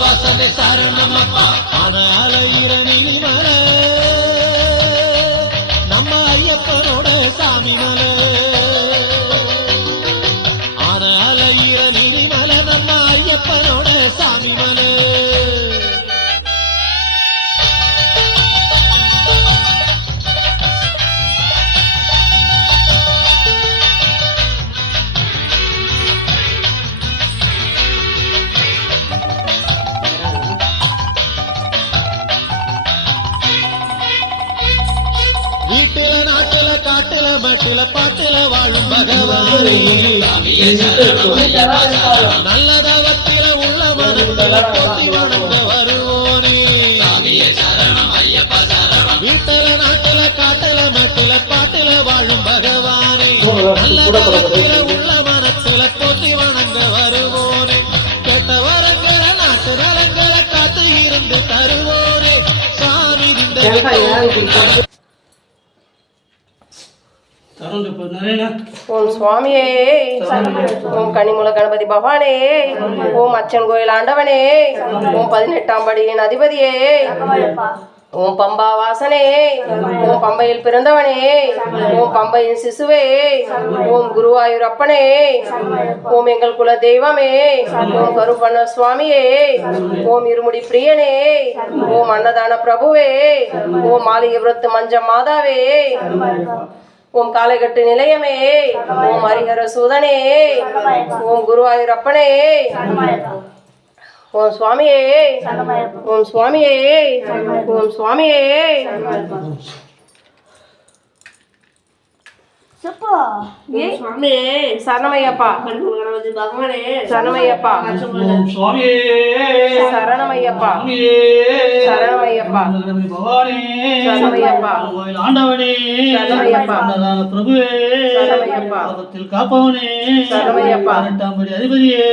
வாசனை சரணமப்பா அலையிற நீலிமல நம்ம ஐயப்பனோட சாமி மலை அலையிற நீலிமல நம்ம ஐயப்பனோட சாமி மலை வீட்டுல நாட்டுல காட்டுல மட்டுல பாட்டுல வாழும் பகவானே நல்லதவத்தில உள்ள மனத்துல போத்தி வணங்க வருவோனே வீட்டுல நாட்டுல காட்டுல மட்டுல பாட்டுல வாழும் பகவானே நல்லதவத்தில உள்ள மனத்துல போத்தி வணங்க வருவோனே கெட்ட வரங்களை நாட்டு நலங்களை காத்து இருந்து தருவோனே சாமி இந்த ஓம் சுவாமியே ஓம் கனிமுல கணபதி பகவானே ஓம் அச்சன் கோயில் ஆண்டவனே ஓம் 18ஆம் படியின் அதிபதியே ஓம் பம்பா வாசனே ஓம் பம்பையில் பிறந்தவனே ஓம் பம்பையின் சிசுவே ஓம் குருவாயூரப்பனே ஓம் எங்கள் குல தெய்வமே ஓம் கருப்பண்ண சுவாமியே ஓம் இருமுடி பிரியனே ஓம் அன்னதான பிரபுவே ஓம் மாளிகைபுரத்து மஞ்ச மாதாவே ஓம் காலைகட்டு நிலையமே ஓம் ஹரிஹர சூதனே ஓம் குருவாயூரப்பனே ஓம் சுவாமியே ஓம் சுவாமியே ஓம் சுவாமியே சரணமையப்பா சரணமையப்பா சரணமையப்பா சரணமையப்பா சரணமையப்பா ஆண்டவனே சரணமையப்பா பிரபுவே சரணமையப்பா காப்பவனே சரணமையப்பா அதிபதியே